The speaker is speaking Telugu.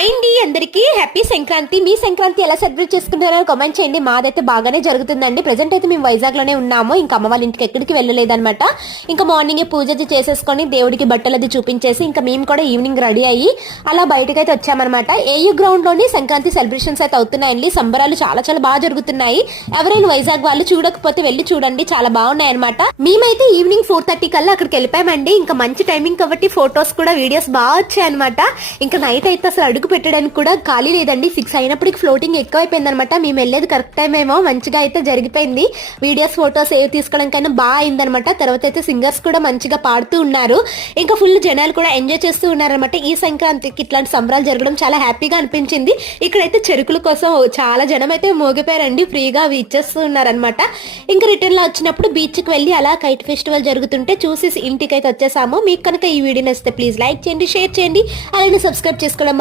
అండి అందరికీ హ్యాపీ సంక్రాంతి. మీ సంక్రాంతి ఎలా సెలబ్రేట్ చేసుకుంటారో కామెంట్ చేయండి. మాదైతే బాగానే జరుగుతుందండి. ప్రజెంట్ అయితే మేము వైజాగ్లోనే ఉన్నాము. ఇంకా అమ్మ వాళ్ళ ఇంటికి ఎక్కడికి వెళ్ళలేదనమాట ఇంకా మార్నింగ్ పూజ అది చేసేసుకొని దేవుడికి బట్టలు అది చూపించేసి ఇంకా మేము కూడా ఈవినింగ్ రెడీ అయ్యి అలా బయటకు అయితే వచ్చామన్నమాట. ఏయూ గ్రౌండ్లోని సంక్రాంతి సెలబ్రేషన్స్ అయితే అవుతున్నాయండి. సంబరాలు చాలా చాలా బాగా జరుగుతున్నాయి. ఎవరైనా వైజాగ్ వాళ్ళు చూడకపోతే వెళ్ళి చూడండి. చాలా బాగున్నాయి అనమాట మేమైతే ఈవినింగ్ ఫోర్ థర్టీ కల్లా అక్కడికి వెళ్ళిపోయామండి. ఇంకా మంచి టైమింగ్ కాబట్టి ఫొటోస్ కూడా వీడియోస్ బాగా వచ్చాయన్నమాట. ఇంకా నైట్ అయితే అసలు అడుగు పెట్టడానికి కూడా ఖాళీ లేదండి. సిక్స్ అయినప్పటికి ఫ్లోటింగ్ ఎక్కువైపోయింది అనమాట మేము వెళ్ళేది కరెక్ట్ టైం ఏమో మంచిగా అయితే జరిగిపోయింది. వీడియోస్ ఫొటోస్ ఏవి తీసుకోవడానికైనా బాగా అయిందనమాట. తర్వాత అయితే సింగర్స్ కూడా మంచిగా పాడుతూ ఉన్నారు. ఇంకా ఫుల్ జనాలు కూడా ఎంజాయ్ చేస్తూ ఉన్నారనమాట. ఈ సంక్రాంతికి ఇట్లాంటి సంబరాలు జరగడం చాలా హ్యాపీగా అనిపించింది. ఇక్కడైతే చెరుకుల కోసం చాలా జనం అయితే మోగిపోయారండి. ఫ్రీగా అవి ఇచ్చేస్తూ ఉన్నారనమాట. ఇంకా రిటర్న్లో వచ్చినప్పుడు బీచ్కి వెళ్ళి అలా కైట్ ఫెస్టివల్ జరుగుతుంటే చూసి ఇంటికి అయితే వచ్చేసాము. మీకు కనుక ఈ వీడియో నచ్చితే ప్లీజ్ లైక్ చేయండి షేర్ చేయండి. అలానే సబ్స్క్రైబ్ చేసుకోవడం